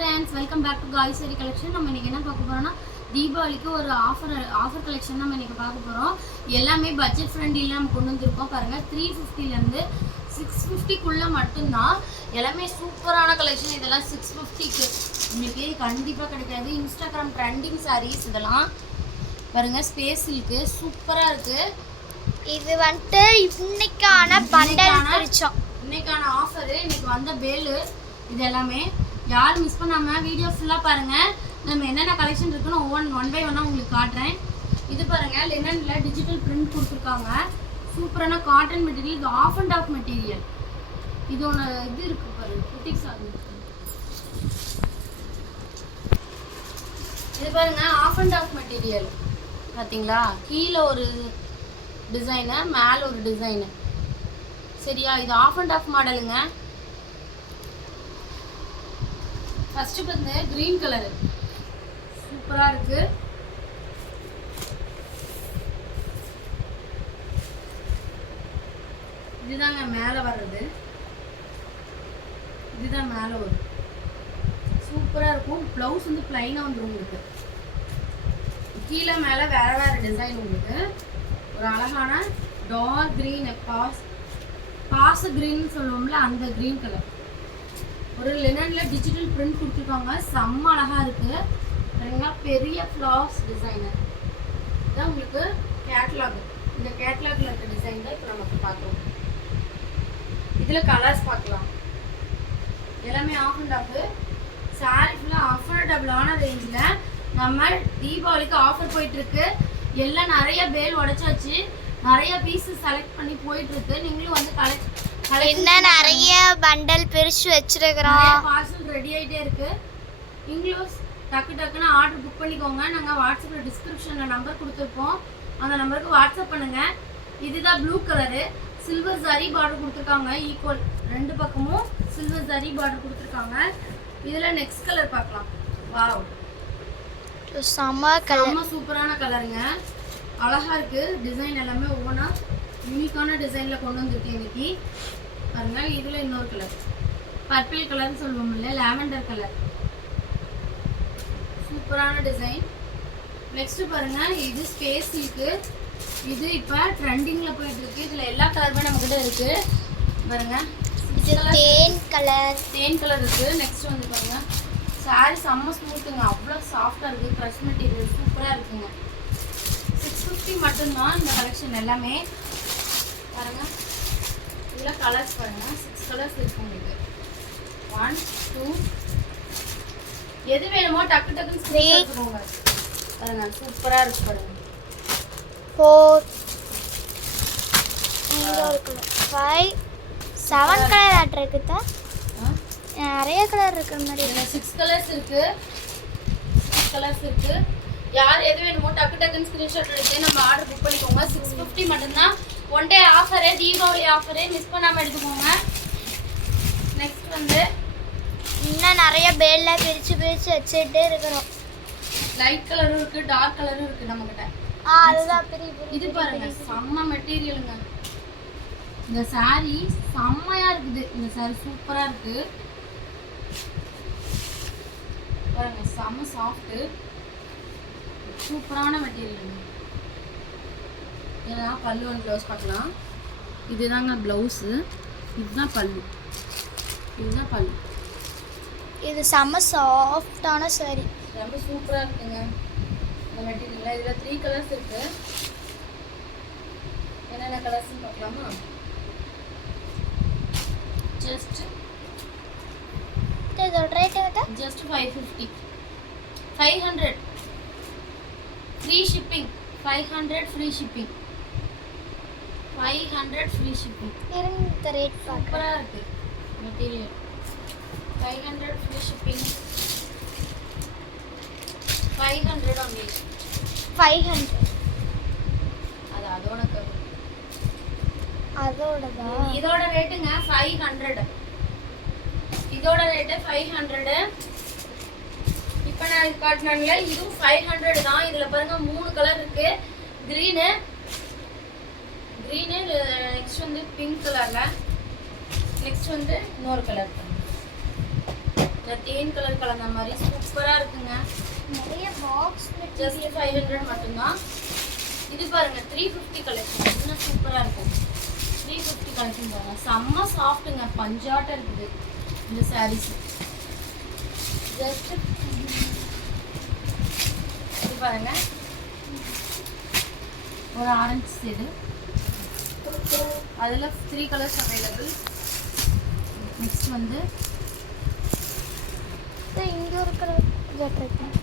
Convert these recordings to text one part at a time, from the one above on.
Friends, welcome back to காய்சரி collection. நம்ம இன்றைக்கி என்ன பார்க்க போகிறோம்னா, தீபாவளிக்கு ஒரு ஆஃபர் கலெக்ஷன் நம்ம இன்றைக்கி பார்க்க போகிறோம். எல்லாமே பட்ஜெட் ஃப்ரெண்ட்லியில் நம்ம கொண்டு வந்திருக்கோம். பாருங்கள், 350லேருந்து 650க்குள்ளே மட்டும்தான். எல்லாமே சூப்பரான கலெக்ஷன். இதெல்லாம் 650க்கு உங்களுக்கு கண்டிப்பாக கிடைக்காது. இன்ஸ்டாகிராம் ட்ரெண்டிங் சாரீஸ் இதெல்லாம் பாருங்கள். ஸ்பேஸ் சில்க்கு சூப்பராக இருக்குது. இது வந்துட்டு இன்னைக்கான பண்டல் பிரிச்சோம். இன்னைக்கான ஆஃபரு, இன்னைக்கு வந்த பேலு. இது எல்லாமே யாரும் மிஸ் பண்ணாமல் வீடியோ ஃபுல்லாக பாருங்கள். நம்ம என்னென்ன கலெக்ஷன் இருக்குன்னு ஒன் பை ஒன்னாக உங்களுக்கு காட்டுறேன். இது பாருங்கள், லினனில் டிஜிட்டல் பிரிண்ட் கொடுத்துருக்காங்க. சூப்பரான காட்டன் மெட்டீரியல். இது ஆஃப் அண்ட் ஆஃப் மெட்டீரியல். இது ஒன்று இது இருக்குது பாருங்கள், புட்டிக்ஸ் ஆகுது. இது பாருங்கள், ஆஃப் அண்ட் ஆஃப் மெட்டீரியல் பார்த்தீங்களா? கீழே ஒரு டிசைனு, மேலே ஒரு டிசைனு. சரியா? இது ஆஃப் அண்ட் ஆஃப் மாடலுங்க. ஃபர்ஸ்ட் வந்து கிரீன் கலர் சூப்பரா இருக்கு. இதுதாங்க மேல வர்றது. இதுதான் மேல வரும். சூப்பரா இருக்கும். பிளவுஸ் வந்து பிளைனா வந்துடும் உங்களுக்கு. கீழே மேல வேற வேற டிசைன் உங்களுக்கு. ஒரு அழகான டார்க் கிரீன், பாச கிரீன் சொல்லுவோம்ல, அந்த கிரீன் கலர். ஒரு லினன்ல டிஜிட்டல் பிரிண்ட் கொடுத்துருக்காங்க. செம்ம அழகா இருக்கு. பெரிய ஃப்ளார்ஸ் டிசைனர். இதான் உங்களுக்கு கேட்லாக். இந்த கேட்லாக்ல இருக்க டிசைன் தான் இப்போ நமக்கு பார்க்குறோம். இதில் கலர்ஸ் பார்க்கலாம். எல்லாமே ஆஃப் அண்ட் ஆஃப். சாரி ஃபுல்லாக அஃபோர்டபுளான ரேஞ்சில் நம்ம தீபாவளிக்கு ஆஃபர் போயிட்டுருக்கு. எல்லாம் நிறைய பேல் உடைச்சாச்சு. நிறைய பீஸஸ் செலக்ட் பண்ணி போயிட்டுருக்கு. நீங்களும் வந்து என்ன நிறைய பண்டல் பிரிச்சு வச்சிருக்கிறோம். பார்சல் ரெடி ஆகிட்டே இருக்கு. நீங்களும் டக்குன்னு ஆர்டர் புக் பண்ணிக்கோங்க. நாங்கள் வாட்ஸ்அப்பில் டிஸ்கிரிப்ஷனில் நம்பர் கொடுத்துருப்போம். அந்த நம்பருக்கு வாட்ஸ்அப் பண்ணுங்கள். இதுதான் blue colour. Silver zari border கொடுத்துருக்காங்க. ஈக்குவல் ரெண்டு பக்கமும் சில்வர் ஜரி பார்டர் கொடுத்துருக்காங்க. இதில் நெக்ஸ்ட் கலர் பார்க்கலாம். வாவ், செம்ம கலர், சூப்பரான கலருங்க. அழகாக இருக்குது. டிசைன் எல்லாமே ஒவ்வொன்றா யூனிக்கான டிசைனில் கொண்டு வந்துருக்கு இன்னைக்கு. பாருங்க, இதில் இன்னொரு கலர் பர்பிள் கலர்னு சொல்லுவோம் இல்லை, லாவெண்டர் கலர். சூப்பரான டிசைன். நெக்ஸ்ட் பாருங்க, இது ஸ்பேஸ் சில்க்கு. இது இப்போ ட்ரெண்டிங்கில் போயிட்டு இருக்கு. இதில் எல்லா கலருமே நம்மக்கிட்ட இருக்கு. பாருங்க, இது தேன் கலர் இருக்கு. நெக்ஸ்ட் வந்து பாருங்க, சாரி செம்ம ஸ்மூத்துங்க. அவ்வளோ சாஃப்டாக இருக்குது. க்ரஷ் மெட்டீரியல் சூப்பராக இருக்குங்க. 650 மட்டும்தான் இந்த கலெக்ஷன் எல்லாமே. பாருங்க, இதில் கலர்ஸ் பாருங்க. 6 கலர்ஸ் இருக்கு உங்களுக்கு. 1 2 எது வேணுமோ டக்குன்னு ஸ்க்ரீன்ஷாட் எடுத்துக்கோங்க. பாருங்க, சூப்பராக இருக்கு. பாருங்க, 4 5 7 கலர் ஆட் இருக்குதா? நிறைய கலர் இருக்கிற மாதிரி. இதில் 6 கலர்ஸ் இருக்கு. 6 கலர்ஸ் இருக்கு. யார் எது வேணுமோ டக்குன்னு ஸ்க்ரீன்ஷாட் எடுத்து நம்ம ஆர்டர் புக் பண்ணிக்கோங்க. 650 மட்டும்தான். One day offer, Deepavali offer, miss பண்ணாமல் எடுத்துக்கோங்க. நெக்ஸ்ட் வந்து இன்னும் நிறைய பேல்ல பிரிச்சு வச்சுட்டே இருக்கிறோம். லைட் கலரும் இருக்கு, டார்க் கலரும் இருக்கு நம்மகிட்ட. அதுதான் இது பாருங்க, செம்ம மெட்டீரியலுங்க. இந்த சாரி செம்மையா இருக்குது. இந்த சாரி சூப்பரா இருக்கு. பாருங்க, செம்ம சாஃப்ட், சூப்பரான மெட்டீரியல். இதெல்லாம் பல்லு ஒன்று ப்ளவுஸ் பார்க்கலாம். இதுதாங்க ப்ளவுஸு. இதுதான் பல்லு. இது செம்ம சாஃப்டான சாரி. ரொம்ப சூப்பராக இருக்குங்க இந்த மெட்டீரியல். இதில் 3 கலர்ஸ் இருக்கு. என்னென்ன கலர்ஸ்ன்னு பார்க்கலாமா? இதோட ரேட் எவ்வளோ? Just 550. 500 free shipping. 500 free shipping. 500 free shipping. இந்த ரேட் சூப்பராக இருக்கு மெட்டீரியல். 500 free shipping. 500 only. 500. அது அதோடதா? இதோட ரேட்டுங்க 500. இதோட ரேட்டு 500. இப்போ நான் காட்டினாங்களே, இதுவும் 500 தான். இதில் பாருங்க 3 கலர் இருக்கு. க்ரீனு, நெக்ஸ்ட் வந்து பிங்க் கலரில், நெக்ஸ்ட் வந்து இன்னொரு கலர். இந்த தேன் கலர் கலந்த மாதிரி சூப்பரா இருக்குங்க. நிறைய பாக்ஸ் ஜஸ்ட் 500 மட்டும்தான். இது பாருங்க 350 கலெக்ஷன். இன்னும் சூப்பரா இருக்கும். 350 கலெக்ஷன் பாருங்க. செம்ம சாஃப்ட்டுங்க, பஞ்சாட்டம் இருக்குது இந்த சாரீஸ். ஜஸ்ட் இது பாருங்க ஒரு ஆரஞ்சு சைடு, அதில் 3 கலர்ஸ் அவைலபிள். நெக்ஸ்ட் வந்து இங்கே ஒரு கலர் கேட்டிருக்கேன்.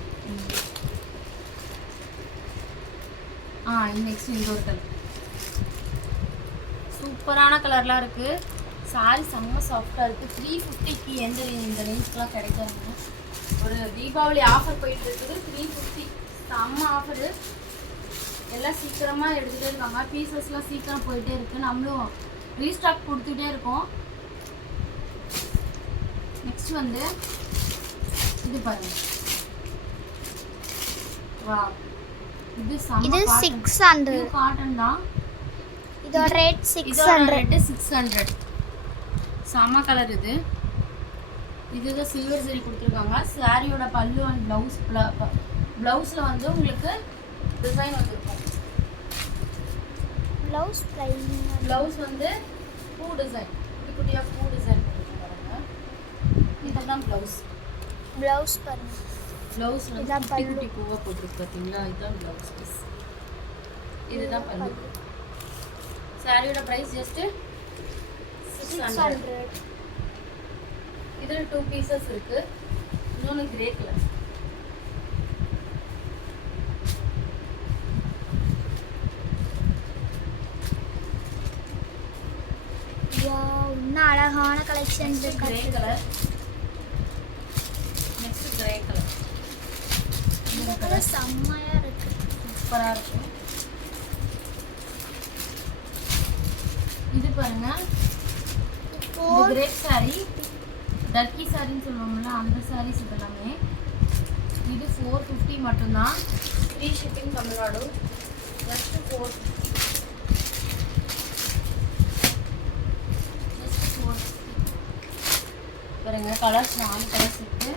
நெக்ஸ்ட் இந்த ஒரு கலர் சூப்பரான கலர்லாம் இருக்குது. சாரி செம்ம சாஃப்டாக இருக்குது. 350க்கு இந்த ரேஞ்சுக்கெலாம் கிடைக்காதுங்க. ஒரு தீபாவளி ஆஃபர் போயிட்டு இருக்குது. 350 செம்ம ஆஃபரு. எல்லாம் சீக்கிரமாக எடுத்துகிட்டே இருக்காங்க. பீசஸ்லாம் சீக்கிரம் போயிட்டே இருக்குது. நம்மளும் ரீஸ்டாக் கொடுத்துட்டே இருக்கோம். நெக்ஸ்ட் வந்து இது பாருங்க. வா, இது இது 600 காட்டன் தான். இதோட ரேட் 600. சாமா கலர் இது. இதுதான் சில்வர் சரி கொடுத்துருக்காங்க. சாரியோட பல்லு அண்ட் ப்ளவுஸ், ப்ளவுஸில் வந்து உங்களுக்கு டிசைன் வந்துருக்கும். ப்ளவுஸ் வந்து பூ டிசைன், குட்டி குட்டியாக பூ டிசைன் கொடுத்துருக்காங்க. இதுதான் ப்ளவுஸ் பாருங்க. ப்ளவுஸ் வந்து குட்டி குட்டி பூவாக போட்டிருக்கு பார்த்தீங்களா? இதுதான் ப்ளவுஸ் பீஸ். இதுதான் பல்லு. சாரியோட ப்ரைஸ் ஜஸ்ட் 600. இதில் 2 பீசஸ் இருக்கு. இன்னொன்று கிரே கலர். இன்னும் அழகான கலெக்ஷன் இருக்கு. Grey colour. Next grey colour. இந்த கலர் செம்மையா இருக்கு, சூப்பராக இருக்கும். இது பாருங்க, கிரேப் சாரி, டர்க்கி சாரின்னு சொல்லுவாங்கல்ல, அந்த சாரீஸ் இதெல்லாமே. இது 450 மட்டும்தான். Free shipping Tamil Nadu. ஜஸ்ட் 450. பாருங்க கலர்ஸ் 4 கலர்ஸ் இருக்கு.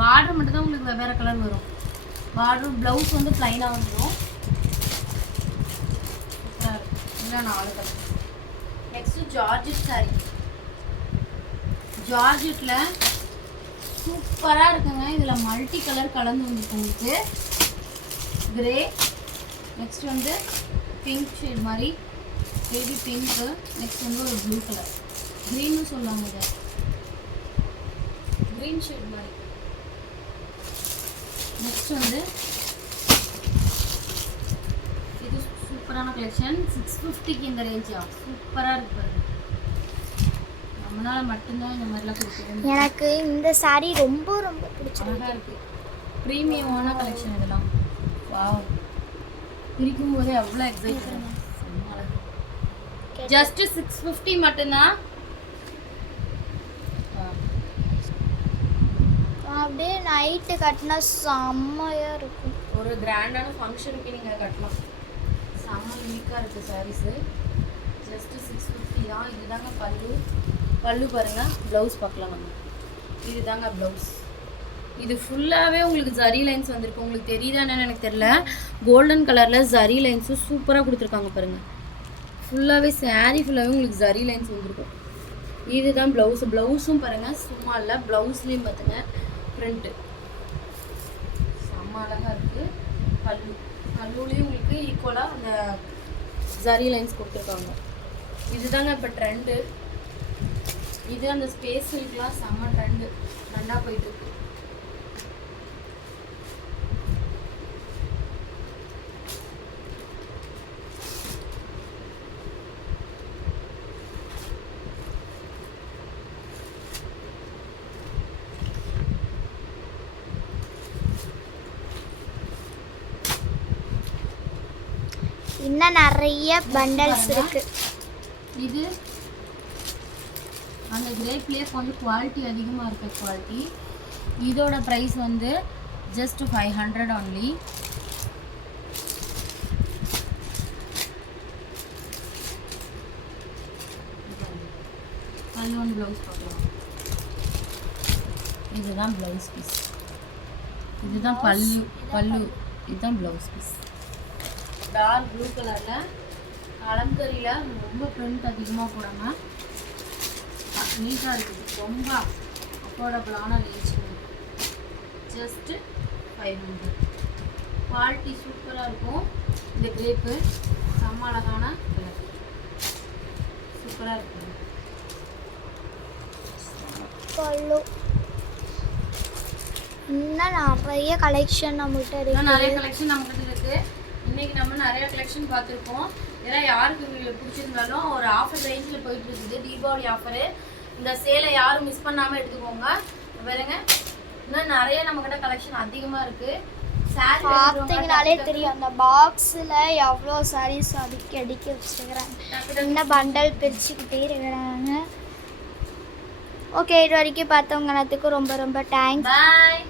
பார்டர் மட்டும் தான் உங்களுக்கு வெவ்வேறு கலர் வரும். பார்டர் ப்ளவுஸ் வந்து ப்ளைனாக வந்துடும். இல்லை 4 கலர். Next georgette sari. ஜார்ஜெட்டில் சூப்பராக இருக்குங்க. இதில் மல்டி கலர் கலந்து வந்துருக்கு உங்களுக்கு. கிரே, நெக்ஸ்ட் வந்து பிங்க் ஷேட் மாதிரி, பேபி பிங்க்கு. நெக்ஸ்ட் வந்து ஒரு ப்ளூ கலர், க்ரீன்னு சொல்லுவாங்க இதை, க்ரீன் ஷேட் மாதிரி. நெக்ஸ்ட் வந்து இது சூப்பரான கலெக்ஷன். 650க்கு இந்த ரேஞ்சா சூப்பராக இருக்கு பாருங்க. நம்மளால மட்டும்தான் இந்த மாதிரிலாம் கொடுக்குறோம். எனக்கு இந்த சாரீ ரொம்ப ரொம்ப பிடிச்சிருக்கு. அழகாக இருக்குது. ப்ரீமியமான கலெக்ஷன் இதெல்லாம். வாவ், பிரிக்கும் போதே அவ்வளோ எக்ஸைட். ஜஸ்ட் 650 மட்டும்தான். அப்படியே நைட்டு கட்டினா செம்மையாக இருக்கும். ஒரு கிராண்டான ஃபங்க்ஷனுக்கு நீங்கள் கட்டலாம். செம்ம யூனிக்காக இருக்குது சாரீஸு. ஜஸ்ட்டு 650 தான். இதுதாங்க பல்லு. பல்லு பாருங்கள். ப்ளவுஸ் பார்க்கலாம் நம்ம. இதுதாங்க ப்ளவுஸ். இது ஃபுல்லாகவே உங்களுக்கு ஜரி லைன்ஸ் வந்திருக்கு. உங்களுக்கு தெரியுதா என்னன்னு எனக்கு தெரியல. கோல்டன் கலரில் ஜரி லைன்ஸும் சூப்பராக கொடுத்துருக்காங்க பாருங்கள். ஃபுல்லாகவே சாரீ ஃபுல்லாகவே உங்களுக்கு ஜரி லைன்ஸ் வந்துருக்கும். இதுதான் ப்ளவுஸு. ப்ளவுஸும் பாருங்கள் சும்மா இல்லை, ப்ளவுஸ்லேயும் பார்த்துங்க பிரிண்ட்டு செம்ம அழகாக இருக்குது. பல்லு, பல்லுலேயும் உங்களுக்கு ஈக்குவலாக அந்த ஜரி லைன்ஸ் கொடுத்துருக்காங்க. இதுதாங்க இப்போ ட்ரெண்டு. இது அந்த ஸ்பேஸ் சில்க்லாம் செம்ம ட்ரெண்டாக போயிட்டுருக்கு. இன்னும் நிறைய பண்டல்ஸ் இருக்கு. இது அந்த கிரேப்லேயே கொஞ்சம் குவாலிட்டி அதிகமாக இருக்க குவாலிட்டி. இதோட ப்ரைஸ் வந்து ஜஸ்ட் 500 ஒன்லி. பல்லு ஒன்று ப்ளவுஸ் பார்க்கலாம். இதுதான் ப்ளவுஸ் பீஸ். இதுதான் பல்லு. பல்லு இதுதான் ப்ளவுஸ் பீஸ். டார்க் ப்ளூ கலரில் கலம்கரியில் ரொம்ப பிரிண்ட் அதிகமாக போடாமல் நீட்டாக இருக்குது. ரொம்ப அஃபோர்டபுளான ரேஞ்ச். ஜஸ்ட்டு 500. குவாலிட்டி சூப்பராக இருக்கும். இந்த கிரேப்பு செம்ம அழகான கலர். சூப்பராக இருக்கும். பல்லு இன்னும் நிறைய கலெக்ஷன் நம்மகிட்ட இன்னும் நிறைய இருக்கு. கலெக்ஷன் நம்மகிட்ட இருக்குது. இன்றைக்கி நம்ம நிறைய கலெக்ஷன் பார்த்துருக்கோம். ஏன்னா யாருக்கு பிடிச்சிருந்தாலும் ஒரு ஆஃபர் ரேஞ்சில் போயிட்டு இருக்குது. தீபாவளி ஆஃபரு. இந்த சேலை யாரும் மிஸ் பண்ணாமல் எடுத்துக்கோங்க. பாருங்க இன்னும் நிறைய நம்மக்கிட்ட கலெக்ஷன் அதிகமாக இருக்குது. பார்த்தீங்கனாலே தெரியும் அந்த பாக்ஸில் எவ்வளோ சாரீஸ் அடுக்கி அடுக்கி வச்சுருக்கிறாங்க. இன்னும் பண்டல் பிரிச்சுக்கிட்டே இருக்கிறாங்க. ஓகே, இது வரைக்கும் பார்த்தவங்க எல்லாத்துக்கும் ரொம்ப ரொம்ப தேங்க்ஸ். பாய்.